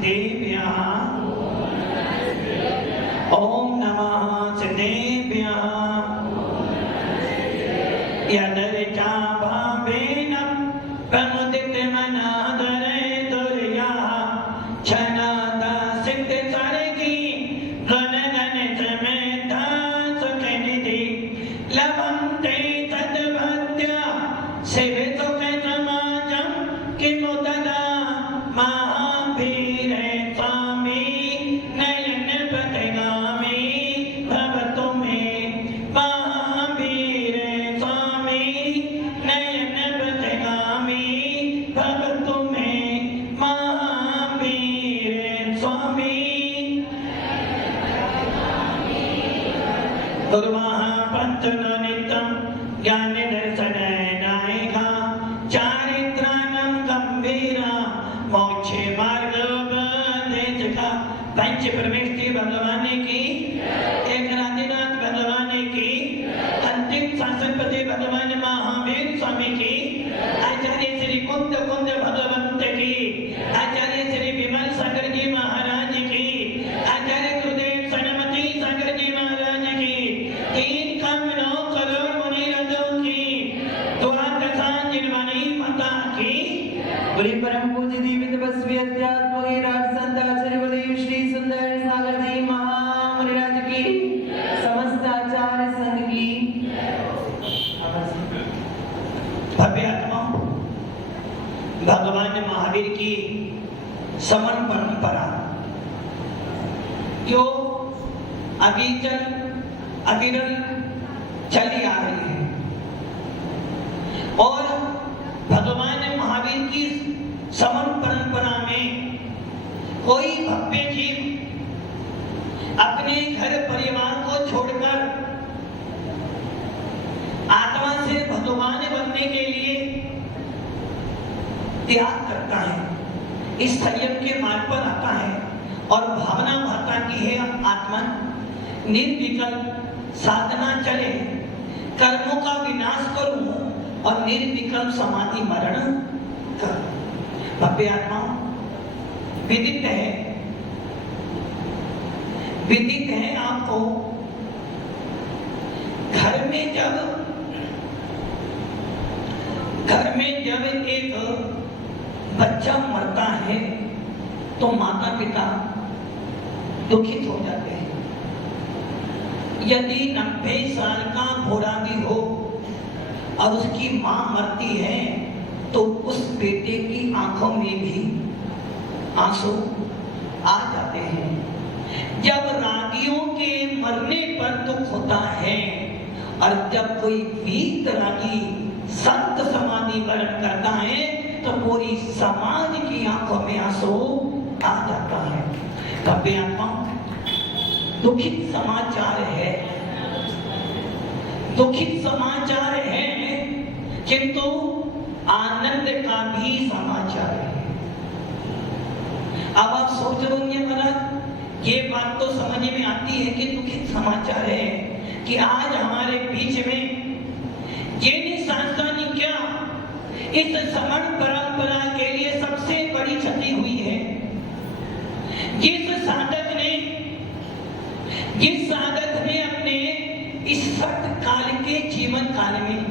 सिद्धेभ्यः ओम नमः सिद्धेभ्यः यदर्चा भावेन प्रमुदित मनादरे दुर्या छनादा सिद्ध सर्गी गण गण समेता सुख निधि लभन्ते तद्भद्या शिव सुख समाजं किमु तदा महावीर स्वामी नयन पथगामी भवतु मे महावीर स्वामी नयन पथगामी भवतु मे महावीर स्वामी गुरुमहापंचनो नित्यं ज्ञान दर्शन नायका चारित्रानं गंभीरा मोक्षे मार्ग उपदेश का पंच परमेष्टि भगवान की एक आदिनाथ भगवान की अंतिम शासनपति भगवान महावीर स्वामी की आचार्य श्री कुंद कुंद भगवंत की आचार्य श्री विमल सागर जी महाराज की आचार्य गुरुदेव सनमती सागर जी महाराज की तीन कमलों करोड़ मुनि रजों की द्वादशा जिनवानी माता की बड़ी परम पूज्य जीवित बसवी अध्यात्म की राज संत आचार्य बलदेव श्री सुंदर सागर जी महामुनिराज की समस्त आचार्य संघ की भव्य आत्मा भगवान महावीर की समन परंपरा जो अविरल चली आ रही है और भगवान महावीर की समन परंपरा में कोई भव्य जीव अपने घर परिवार को छोड़कर आत्मा से भगवान बनने के लिए त्याग करता है, इस संयम के मार्ग पर आता है और भावना माता की है आत्मा निर्विकल्प साधना चले, कर्मों का विनाश करूं और निर्विकल्प समाधि मरण कर। भव्य आत्मा विदित है आपको घर में जब एक बच्चा मरता है तो माता पिता दुखित हो जाते हैं। यदि 90 साल का बूढ़ा भी हो और उसकी मां मरती है तो उस बेटे की आंखों में भी आंसू आ जाते हैं। जब रागियों के मरने पर दुख होता है और जब कोई वीतरागी संत समाधि वर्ण करता है तो पूरी समाज की आंखों में आंसू आ जाता है। भव्य आत्मा दुखित समाचार है किंतु आनंद का भी समाचार है। अब आप सोच रहे होंगे महाराज ये बात तो समझ में आती है कि दुखित समाचार है कि आज हमारे बीच में जैनी संस्था ने क्या इस समन परंपरा के लिए सबसे बड़ी क्षति हुई है। जिस साधक ने अपने इस सत काल के जीवन काल में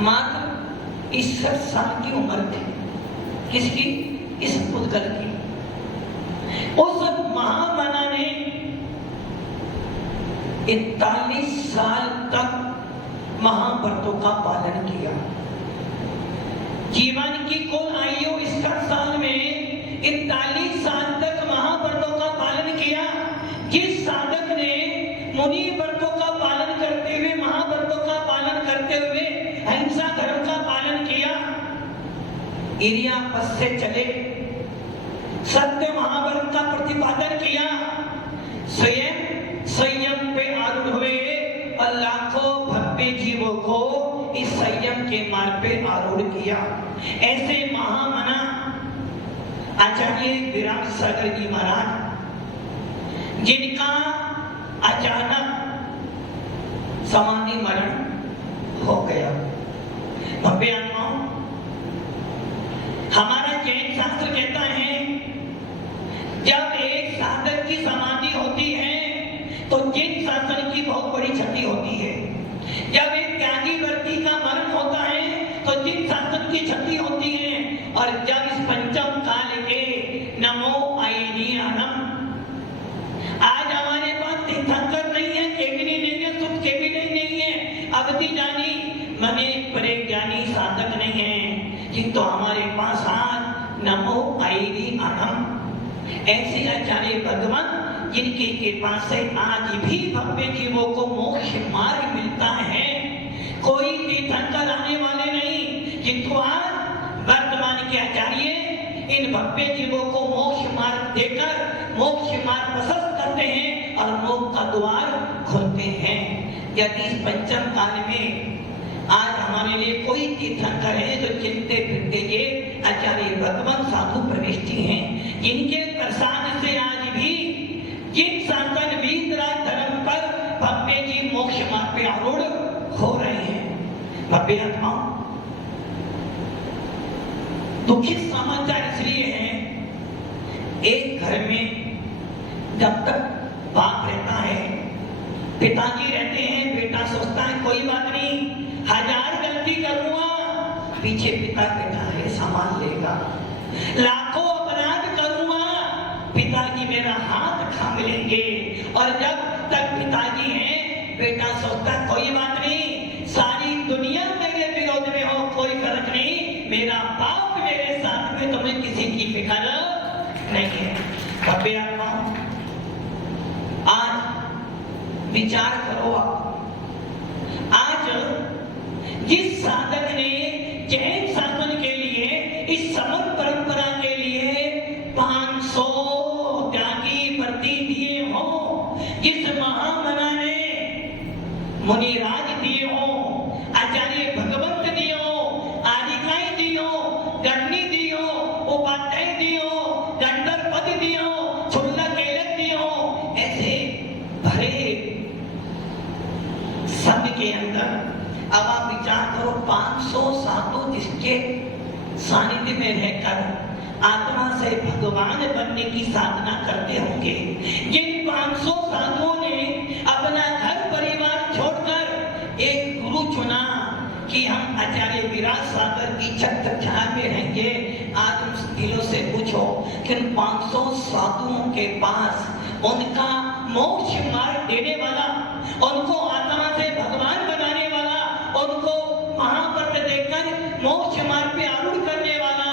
मात्र 61 साल की उम्र थी, किसकी? इस पुद्गल की। उस महामना ने 41 साल तक महाव्रतों का पालन किया। जीवन की कुल आयु 61 साल में 41 साल तक महाव्रतों का पालन किया। जिस साधक ने मुनि व्रतों का पालन करते हुए महाव्रतों का पालन करते हुए अहिंसा धर्म का पालन किया, इरिया पथ से चले, सत्य महाव्रत का प्रतिपादन किया, स्वयं संयम पे आरूढ़ हुए और लाखों भव्य जीवों को इस संयम के मार्ग पे आरूढ़ किया। ऐसे महामना आचार्य विराट सागर जी महाराज जिनका अचानक समाधि मरण हो गया। भव्य आत्माओं, हमारा जैन शास्त्र कहता है जब एक साधक की समाधि होती है तो जिन शासन की बहुत बड़ी क्षति होती है। जब एक त्यागी व्यक्ति का मरण होता है तो जिन शासन की क्षति होती है। और जब इस पंचम काल के नमो आईनियानम, आज हमारे पास तीर्थंकर नहीं है, केविनी नहीं है, सुख केविनी नहीं है, अवधि जानी मने परे ज्ञानी साधक नहीं है, किंतु हमारे पास आज नमो आईनियानम ऐसे आचार्य भगवान जिनकी कृपा से आज भी भव्य जीवों को मोक्ष मार्ग मिलता है। कोई तीर्थंकर आने वाले नहीं, किंतु आज वर्तमान के आचार्य इन भव्य जीवों को मोक्ष मार्ग देकर मोक्ष मार्ग प्रशस्त करते हैं और मोक्ष का द्वार खोलते हैं। यदि इस पंचम काल में आज हमारे लिए कोई तीर्थंकर है तो चिंते फिरते ये आचार्य भगवान साधु प्रविष्टि हैं, जिनके प्रसाद से आज भी जिन शासन वीतराग धर्म पर भव्य जी मोक्ष मार्ग पे आरूढ़ हो रहे हैं। भव्य आत्माओं, दुखित समाचार इसलिए है, एक घर में जब तक बाप रहता है, पिताजी रहते हैं, बेटा सोचता है कोई बात नहीं, 1000 गलती करूंगा, पीछे पिता बैठा है संभाल लेगा। लाखों अपराध करूंगा, पिताजी मेरा हाथ थाम लेंगे। और जब तक पिताजी हैं, बेटा सोचता कोई बात नहीं, सारी दुनिया मेरे विरोध में हो कोई फर्क नहीं, मेरा बाप मेरे साथ में, तुम्हें किसी की फिक्र नहीं है। भव्य आत्माओं, आज विचार करो, आज जिस साधक ने जैन शासन के लिए, इस समर परंपरा के लिए 500 त्यागी प्रति दिए हो, जिस महामना ने मुनिराज दिए हो, आचार्य भगवंत दिए हो, आदिकाय दिए हो, गणनी दिए हो, उपाध्याय दिए हो, दंडर पद दिए हो, छुल्ला केलक दिए हो, ऐसे भरे संघ के अंदर अब आप विचार करो 500 साधु जिसके सानिध्य में रहकर आत्मा से भगवान बनने की साधना करते होंगे, जिन 500 साधुओं ने अपना घर परिवार छोड़कर एक गुरु चुना कि हम आचार्य विराट सागर की छत्र छाया में रहेंगे। आज उन दिलों से पूछो कि उन 500 साधुओं के पास उनका मोक्ष मार्ग देने वाला, उनको आत्मा से भगवान बनाने वाला, उनको महाव्रत देकर मोक्ष मार्ग पे आरूढ़ करने वाला,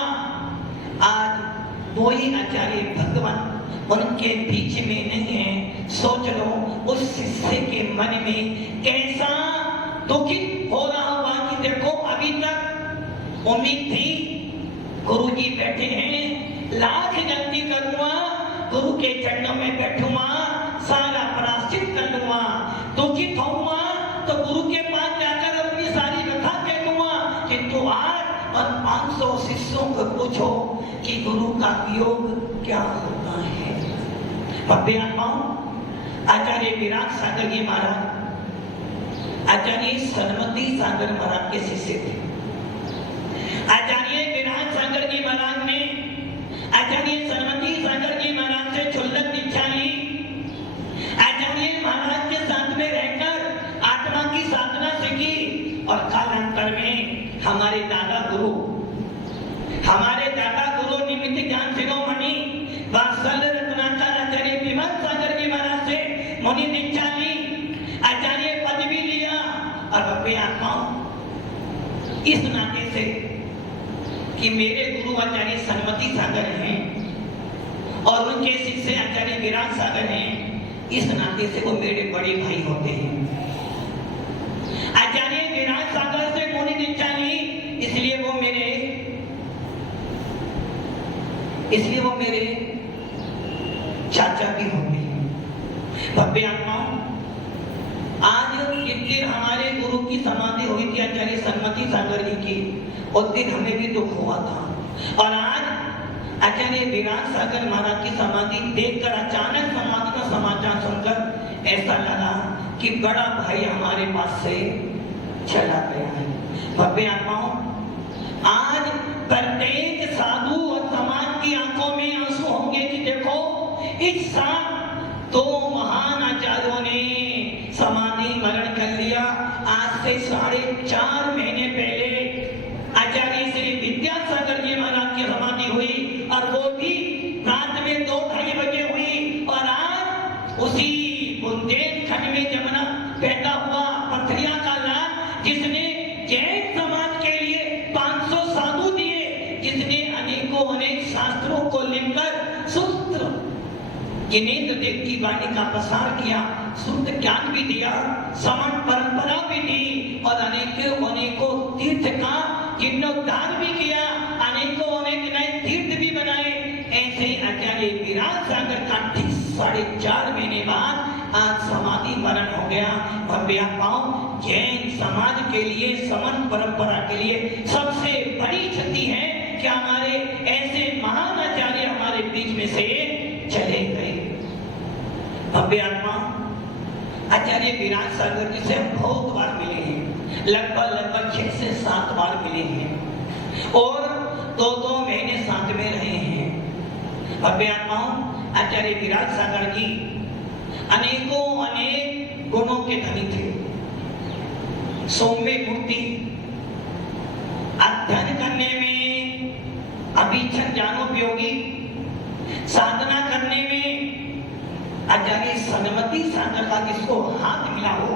आज वही आचार्य भगवान उनके बीच में नहीं है। सोच लो उस शिष्य के मन में कैसा दुखित हो रहा होगा कि देखो अभी तक उम्मीद थी गुरुजी बैठे हैं, लाख गलती करूंगा, गुरु के चरणों में बैठूंगा, सारा प्रायश्चित कर लूंगा, दुखित होऊंगा तो गुरु के पास जाकर अपनी सारी व्यथा कह दूंगा। किंतु आज और 500 शिष्यों को पूछो कि गुरु का वियोग क्या होता है। भव्य आत्माओं, आचार्य विराट सागर जी महाराज आचार्य सनमती सागर महाराज के शिष्य थे। आचार्य विराट सागर जी महाराज ने आचार्य सनमती सागर जी महाराज से क्षुल्लक दीक्षा ली। आचार्य महाराज के साथ में रहकर आत्मा की साधना सीखी और कालांतर में हमारे दादा गुरु निमित्त ज्ञान शिरोमणि वात्सल्य रत्नाकर आचार्य विमल सागर जी महाराज से मुनि दीक्षा ली, आचार्य पद भी लिया। और भव्य आत्माओं, इस नाते से कि मेरे गुरु आचार्य सनमती सागर हैं और उनके शिष्य आचार्य विराट सागर हैं, इस नाते से वो मेरे बड़े भाई होते हैं। आचार्य विराट सागर से मुनि दीक्षा ली, इसलिए वो मेरे चाचा भी होते हैं। भव्य आत्माओं, आज जिस दिन हमारे गुरु की समाधि हुई थी आचार्य सनमती सागर जी की, उस दिन हमें भी दुख हुआ था। और आज आचार्य विराट सागर महाराज की समाधि देखकर, अचानक समाधि का समाचार सुनकर ऐसा लगा कि बड़ा भाई हमारे पास से चला गया है। भव्य आत्माओं, आज प्रत्येक साधु और समाज की आंखों में आंसू होंगे कि देखो इसने अनेकों अनेक शास्त्रों को लिखकर सूत्र जिनेंद्र देव की वाणी का प्रसार किया, शुद्ध ज्ञान भी दिया, समण परंपरा भी दी और अनेकों अनेकों तीर्थ का जीर्णोद्धार भी किया, अनेकों अनेक नए तीर्थ भी बनाए। ऐसे आचार्य विराट सागर का ठीक 4.5 महीने बाद आज समाधि मरण हो गया। भव्यात्माओं, जैन समाज के लिए, समन परंपरा के लिए सबसे बड़ी क्षति है कि हमारे ऐसे महान आचार्य हमारे बीच में से चले गए। भव्यात्मा आचार्य विराट सागर जी से हम बहुत बार मिले हैं, लगभग 6 से 7 बार मिले हैं और 2-2 महीने साथ में रहे हैं। भव्यात्माओं, आचार्य विराट सागर जी अनेकों अनेक गुणों के धनी थे। सौम्य मूर्ति, अध्ययन करने में अभीक्षण ज्ञानोपयोगी, साधना करने में आचार्य सनमति सागर का जिसको हाथ मिला हो,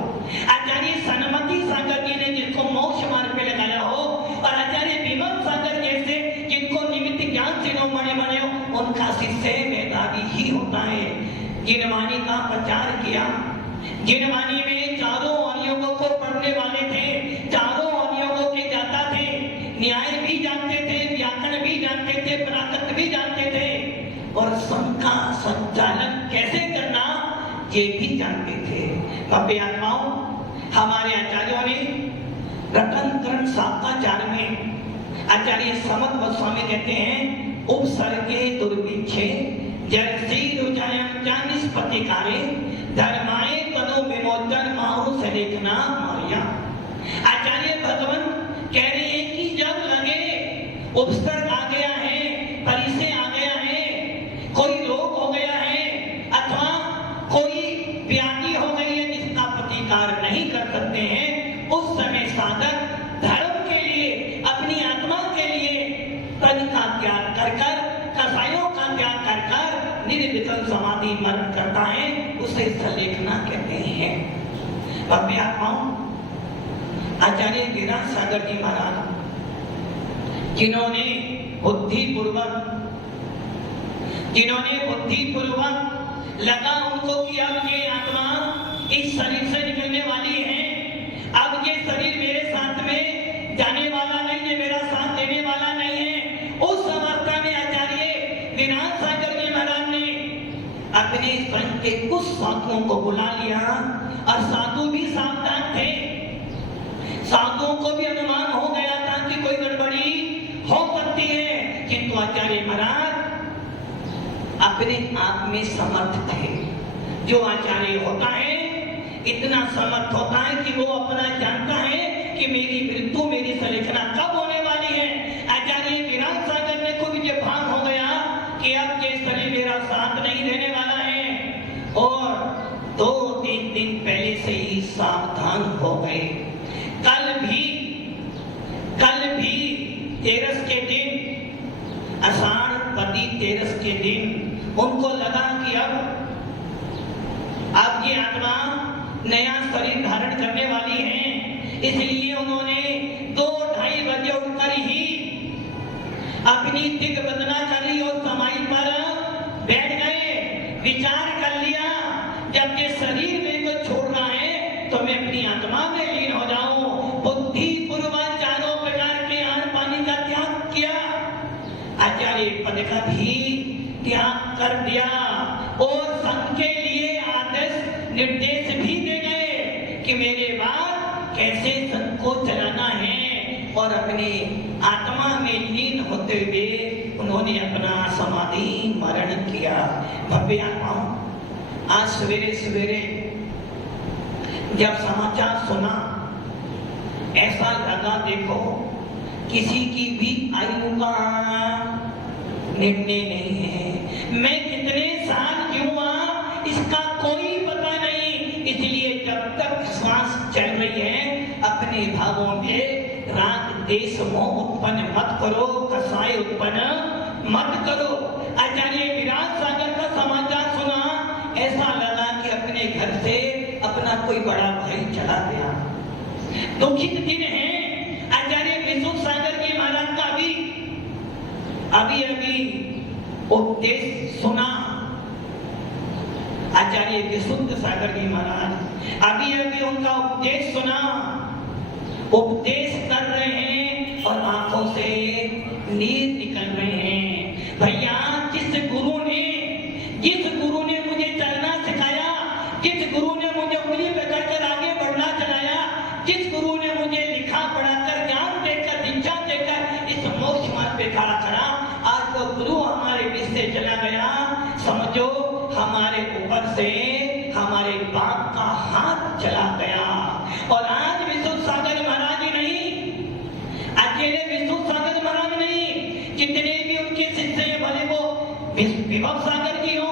आचार्य सनमति सागर जी ने जिसको मोक्ष मार्ग पे लगाया हो और आचार्य विमल सागर जैसे जिनको निमित्त ज्ञान से बने बने हो, उनका शिष्य मेधावी ही होता है। जिनवाणी का प्रचार किया, जिनवाणी में चारों अनुयोगों को पढ़ने वाले थे, चारों अनुयोगों के ज्ञाता थे, न्याय भी जानते थे, व्याकरण भी जानते थे, प्राकृत भी जानते थे और संघ का संचालन कैसे करना ये भी जानते थे। भव्य आत्माओं, हमारे आचार्यों ने रतनकरण शास्त्राचार्य में आचार्य समत गोस्वामी कहते हैं, उपसर्गे दुर्भिक्षे जर्सी रुचायम निष्पत्तिकारे धर्माए तनो विमोचन माहु सलेखना मारिया। आचार्य भगवान कह रहे हैं कि जब लगे उपसर्ग आ गया है, परिचय आ गया है, कोई रोग हो गया है अथवा कोई व्याधि हो गई है जिसका प्रतिकार नहीं कर सकते हैं, उस समय साधक धर्म के लिए, अपनी आत्मा के लिए तन का त्याग कर कर, कसायों का त्याग कर कर निर्विकल्प समाधि मरण करता है, उसे सलेखना कहते हैं। भव्य आत्माओं, आचार्य विराट सागर जी महाराज जिन्होंने बुद्धिपूर्वक लगा उनको कि अब ये आत्मा इस शरीर से निकलने वाली है, अब ये शरीर मेरे साथ में जाने वाला नहीं है, मेरा साथ देने वाला नहीं है, उस अवस्था में आचार्य विराट सागर जी महाराज ने अपने संघ के कुछ साधुओं को बुला लिया और साधु भी सावधान थे। साधुओं को भी अनुमान हो गया था कि कोई गड़बड़ी हो सकती है, किंतु आचार्य महाराज अपने आप में समर्थ थे। जो आचार्य होता है इतना समर्थ होता है कि वो अपना जानता है कि मेरी मृत्यु, मेरी सलेखना कब होने वाली है। आचार्य विराट सागर ने को ये भान हो गया कि अब ये शरीर मेरा साथ नहीं देने वाला है और 2-3 दिन पहले से ही सावधान हो गए। कल भी तेरस के दिन, आषाढ़ पति तेरस के दिन उनको लगा कि अब ये आत्मा नया शरीर धारण करने वाली है, इसलिए उन्होंने 2-2:30 बजे उठकर ही अपनी दिग बदना करी और समाई पर बैठ गए। विचार कर लिया, जब ये शरीर मेरे को छोड़ना है तो मैं अपनी आत्मा में लीन हो जाऊं। बुद्धि पूर्वक चारों प्रकार के आहार पानी का त्याग किया, आचार्य पद का भी त्याग कर दिया और संघ के लिए आदेश निर्देश भी दे गए कि मेरे बाद कैसे संघ को चलाना है और अपने आत्मा में लीन होते हुए उन्होंने अपना समाधि मरण किया। भव्य आत्माओं, आज सवेरे सवेरे जब समाचार सुना, ऐसा लगा देखो किसी की भी आयु का निर्णय नहीं है। मैं कितने साल जीऊंगा इसका कोई पता नहीं, इसलिए जब तक श्वास चल रही है अपने भावों में राग देश मोह उत्पन्न मत करो, कसाय उत्पन्न मत करो। आचार्य विराट सागर का समाचार सुना, ऐसा लगा कि अपने घर से अपना कोई बड़ा भाई चला गया। दुखित दिन है। आचार्य विशुद्ध सागर जी महाराज का भी अभी अभी उपदेश सुना आचार्य विशुद्ध सागर जी महाराज, अभी अभी उनका उपदेश सुना, उपदेश कर रहे हैं और आंखों से नीर निकल रहे हैं। भैया जिस गुरु ने मुझे चलना सिखाया, जिस गुरु ने मुझे उंगली पकड़कर आगे बढ़ना चलाया, जिस गुरु ने मुझे लिखा पढ़ाकर ज्ञान देकर दीक्षा देकर इस मोक्ष मार्ग पे खड़ा करा, आज वो गुरु हमारे बीच से चला गया, समझो हमारे ऊपर से हमारे बाप का हाथ चला गया। और आज विशुद्ध सागर महाराज ही नहीं, अकेले विशुद्ध सागर महाराज नहीं, जितने भी उनके शिष्य हैं, भले वो विभव सागर जी हो,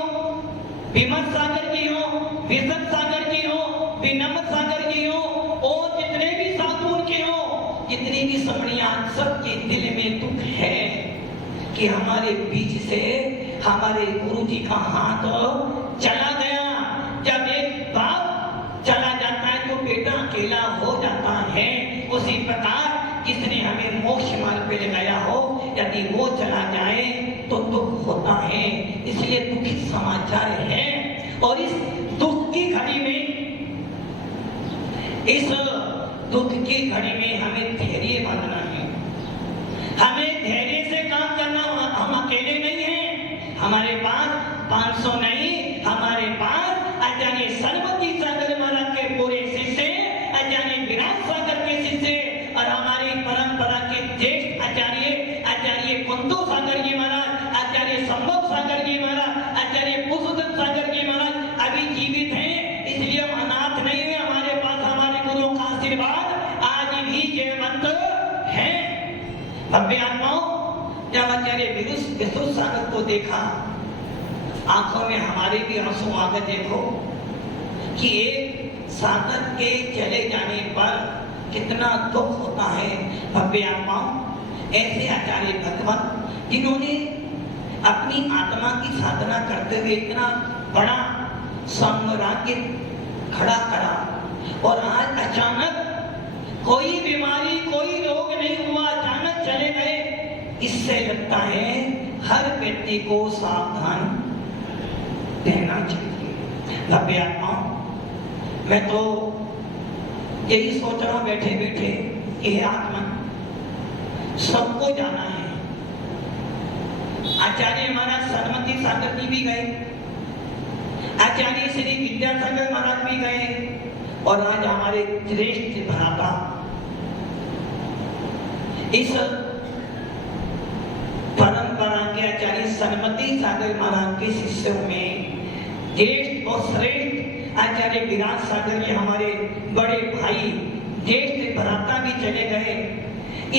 विमल सागर जी हो, विशद सागर जी हो, विनम्र सागर जी हो, और जितने भी साधु उनके हो, जितनी भी समणियां, सबके दिल में दुख है कि हमारे बीच से हमारे गुरु जी का हाथ चला गया। जब एक बाप चला जाता है तो बेटा अकेला हो जाता है। उसी प्रकार जिसने हमें मोक्ष मार्ग पे लगाया हो, यदि वो चला जाए तो दुख होता है। इसलिए दुखी समाचार है। और इस दुख की घड़ी में, इस दुख की घड़ी में हमें धैर्य बांधना है, हमें धैर्य से काम करना। हम अकेले नहीं हैं, हमारे पास 500 नहीं, हमारे पास आचार्य सरस्वती सागर महाराज के पूरे शिष्य, आचार्य विराट सागर के शिष्य और हमारी परंपरा के ज्येष्ठ आचार्य कुंदू सागर जी महाराज, आचार्य संभव सागर जी महाराज, आचार्य पुष्पदत्त सागर जी महाराज अभी जीवित हैं। इसलिए हम अनाथ नहीं है, हमारे पास हमारे गुरुओं का आशीर्वाद आज भी जीवंत है। भव्य आत्माओं, जब आचार्य विशुद्ध सागर को देखा, आंखों में हमारे भी आंसू आ गए। देखो कि एक साधक के चले जाने पर कितना दुख होता है। भव्य आत्माओं, ऐसे आचार्य भगवान जिन्होंने अपनी आत्मा की साधना करते हुए इतना बड़ा साम्राज्य खड़ा करा, और आज अचानक कोई बीमारी, कोई रोग नहीं हुआ, अचानक चले गए। इससे लगता है हर व्यक्ति को सावधान रहना चाहिए। भव्य आत्माओं, मैं तो यही सोच रहा हूं बैठे बैठे, ये आत्मा सबको जाना है। आचार्य महाराज सरस्वती सागर जी भी गए, आचार्य श्री विद्यासागर महाराज भी गए, और आज हमारे श्रेष्ठ भ्राता इस परंपरा के आचार्य सरस्वती सागर महाराज के शिष्यों में ज्येष्ठ और श्रेष्ठ आचार्य विराट सागर जी, हमारे बड़े भाई ज्येष्ठ भ्राता भी चले गए।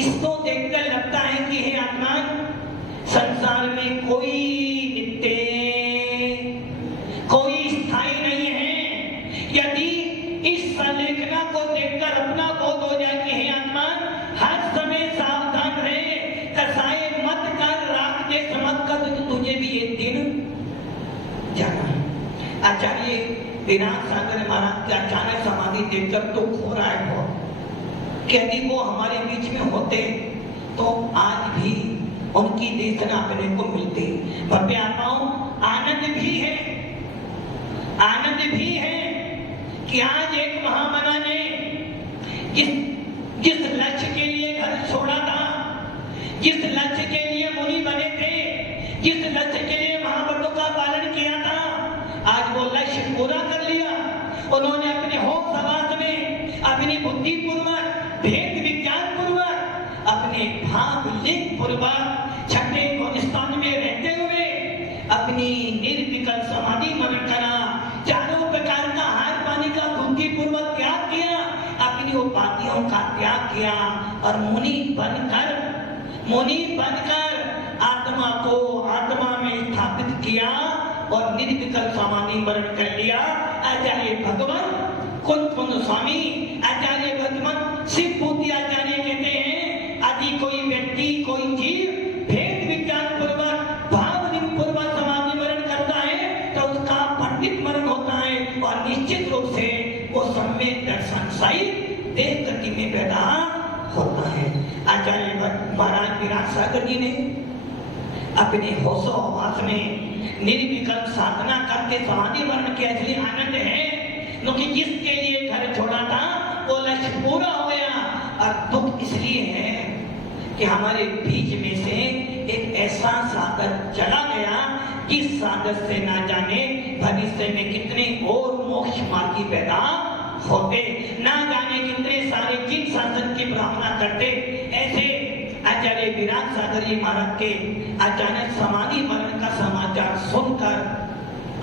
इसको देखकर लगता है कि हे आत्मा, संसार में कोई नित्य, कोई स्थायी नहीं है। यदि इस संलेखना को देखकर अपना बोध हो जाए कि हे आत्मा, हर समय सावधान रहे, कसाई मत कर, राग देश मत कर, तो तुझे भी एक दिन जाना है। आचार्य विराट सागर महाराज के अचानक समाधि देखकर दुख हो रहा है बहुत, कि यदि वो हमारे बीच में होते तो आज भी उनकी देखना अपने को मिलती। भव्य आत्माओं, आनंद भी है, आनंद भी है कि आज एक महामना ने जिस लक्ष्य के लिए घर छोड़ा था, जिस लक्ष्य के लिए मुनि बने थे, जिस लक्ष्य के लिए महाव्रतों का पालन किया था, आज वो लक्ष्य पूरा कर लिया। उन्होंने अपने होम समाज में अपनी बुद्धि पूर्वक, भेद विज्ञान पूर्वक, अपने भाव लिंग पूर्वक छठे स्थान में रहते हुए अपनी निर्विकल्प समाधि मनन करा, चारों प्रकार का हार पानी का बुद्धि पूर्वक त्याग किया, अपनी उपाधियों का त्याग किया, और मुनि बनकर आत्मा को आत्मा में स्थापित किया और निर्विकल्प समाधि मरण कर लिया। आचार्य भगवान कुंद स्वामी, आचार्य भगवान शिवभूति आचार्य कहते हैं, यदि कोई व्यक्ति, कोई जीव भेद विज्ञान पूर्वक, भाव लिंग पूर्वक समाधि मरण करता है तो उसका पंडित मरण होता है, और निश्चित रूप से वो सम्यक दर्शन सहित देव गति में पैदा होता है। आचार्य महाराज विराट सागर जी ने अपने होशो हवास में निर्विकल्प साधना करके समाधि वर्ण के असली आनंद है, क्योंकि जिसके लिए घर छोड़ा था वो लक्ष्य पूरा हो गया। और दुख इसलिए है कि हमारे बीच में से एक ऐसा साधक चला गया जिस साधक से ना जाने भविष्य में कितने और मोक्ष मार्गी पैदा होते, ना जाने कितने सारे जिन शासन की प्रार्थना करते। ऐसे आचार्य विराट सागर जी महाराज के अचानक समाधि मरण का समाचार सुनकर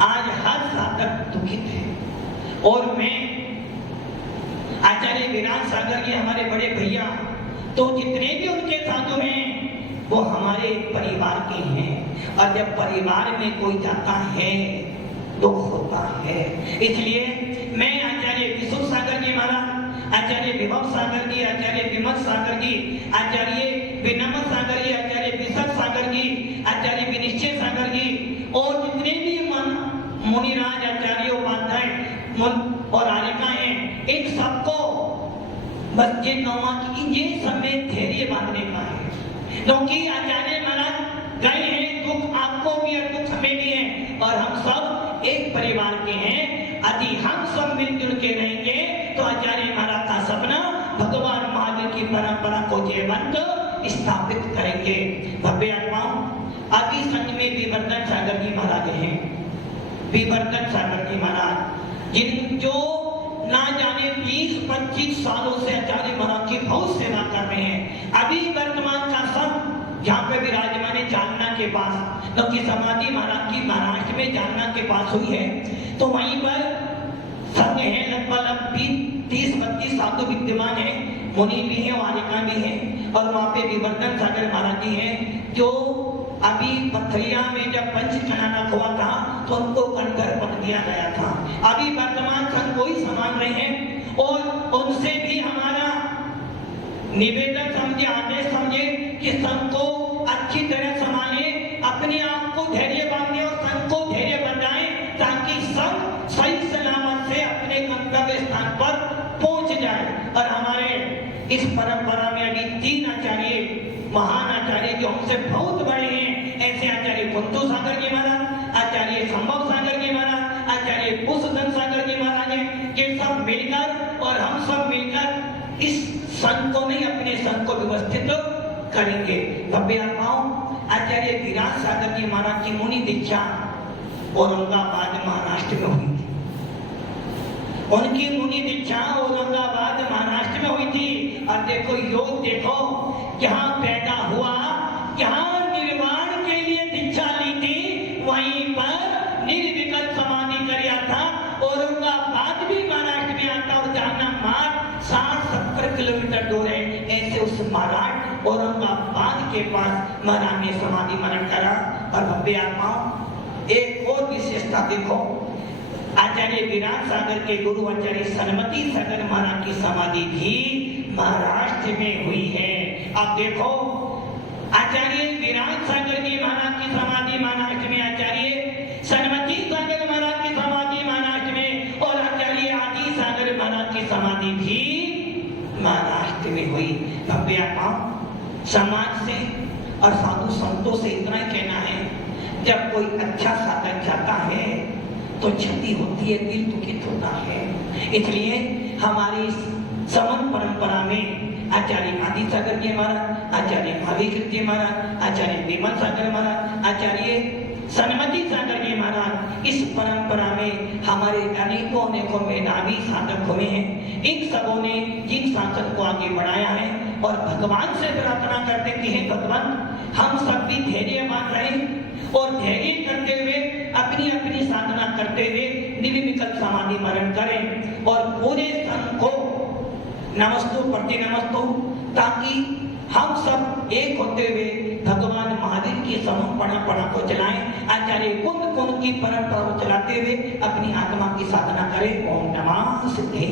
आज हर साधक दुखित है। और मैं आचार्य विराट सागर जी हमारे बड़े भैया, तो जितने भी उनके साधु हैं वो हमारे परिवार के हैं, और जब परिवार में कोई जाता है दुख होता है। इसलिए मैं आचार्य विशुद्ध सागर जी महाराज, आचार्य विभव सागर जी, आचार्य विमल सागर जी, आचार्य विनम्र सागर जी, आचार्य विशद सागर जी, आचार्य विनिश्चय सागर जी और जितने भी मुनिराज आचार्य उपाध्याय और आर्यका हैं, इन सबको बस ये कहूँगा कि ये समय धैर्य बांधने का है, क्योंकि आचार्य महाराज गए हैं, दुख आपको भी है, दुख हमें भी है, और हम सब एक परिवार के हैं। यदि हम सब मिलजुल के रहेंगे तो आचार्य महाराज का सपना भगवान महावीर की परंपरा को जीवंत स्थापित करेंगे। भव्य आत्माओं, अभी संघ में विवर्धन सागर जी महाराज हैं, विवर्धन सागर जी महाराज जिन जो ना जाने 20-25 सालों से आचार्य महाराज की बहुत सेवा कर रहे हैं। अभी वर्तमान का संघ जहाँ पे विराजमान है जालना के पास, क्योंकि समाधि महाराज की महाराष्ट्र में जालना के पास हुई है, तो वहीं पर संघ है लगभग 30-32 साधु विद्यमान है, मुनि भी है, वारिका भी है, और वहाँ पे विवर्धन सागर महाराज जी हैं जो अभी पथरिया में जब पंच खनाना हुआ था तो उनको कंधर पद दिया गया था। अभी वर्तमान संघ को ही संभाल रहे हैं, और उनसे भी हमारा निवेदन समझे, आदेश समझे कि संघ को अच्छी तरह संभाले, अपने आप को धैर्य बांधे और संघ को धैर्य बनाए, ताकि संघ सही सलामत से अपने गंतव्य स्थान पर पहुंच जाए। और हमारे इस परंपरा में अभी 3 आचार्य, महान आचार्य जो हमसे बहुत बड़े हैं, ऐसे आचार्य कुंतु सागर जी महाराज, आचार्य संभव सागर जी महाराज, आचार्य पुष्पधन सागर जी महाराज हैं, ये सब मिलकर और हम सब मिलकर इस संघ को नहीं, अपने संघ को व्यवस्थित करेंगे। भव्य आत्माओं, आचार्य विराट सागर जी महाराज की मुनि दीक्षा औरंगाबाद महाराष्ट्र में हुई थी। उनकी मुनि दीक्षा औरंगाबाद महाराष्ट्र में हुई थी। और देखो योग, देखो जहाँ पैदा हुआ, जहाँ निर्वाण के लिए दीक्षा ली थी, वहीं पर निर्विकल्प समाधि किया था। औरंगाबाद भी महाराष्ट्र में आता, और जाना मात्र 60-70 किलोमीटर दूर है। ऐसे उस महाराष्ट्र औरंगाबाद के पास महाराज ने समाधि मरण करा। और भव्य आत्माओं, एक और विशेषता देखो, आचार्य विराट सागर के गुरु आचार्य सनमती सागर महाराज की समाधि भी महाराष्ट्र में हुई है। अब देखो, आचार्य विराट सागर जी महाराज की समाधि महाराष्ट्र में, आचार्य सनमती सागर महाराज की समाधि महाराष्ट्र में, और आचार्य आदि सागर महाराज की समाधि भी महाराष्ट्र में हुई। भव्य आत्माओं, समाज से और साधु संतों से इतना ही कहना है, जब कोई अच्छा साधक जाता है तो क्षति होती है, दिल दुखित होता है। इसलिए हमारी समन परंपरा में आचार्य आदि सागर जी महाराज, आचार्य भाविकृत जी महाराज, आचार्य विमल सागर महाराज, आचार्य सनमती सागर जी महाराज, इस परंपरा में हमारे अनेकों मेधावी साधक हुए हैं। इन सबों ने जिन शासन को आगे बढ़ाया है, और भगवान से प्रार्थना करते कि हे भगवान, हम सब भी धैर्यवान रहें और धैर्य करते हुए अपनी अपनी साधना करते हुए निर्विकल्प समाधि मरण करें, और पूरे संघ को नमस्तु प्रति नमस्तु, ताकि हम सब एक होते हुए भगवान महावीर की परंपरा को चलाएं, आचार्य कुंद की परंपरा को चलाते हुए अपनी आत्मा की साधना करें। ओम नमः सिद्धे।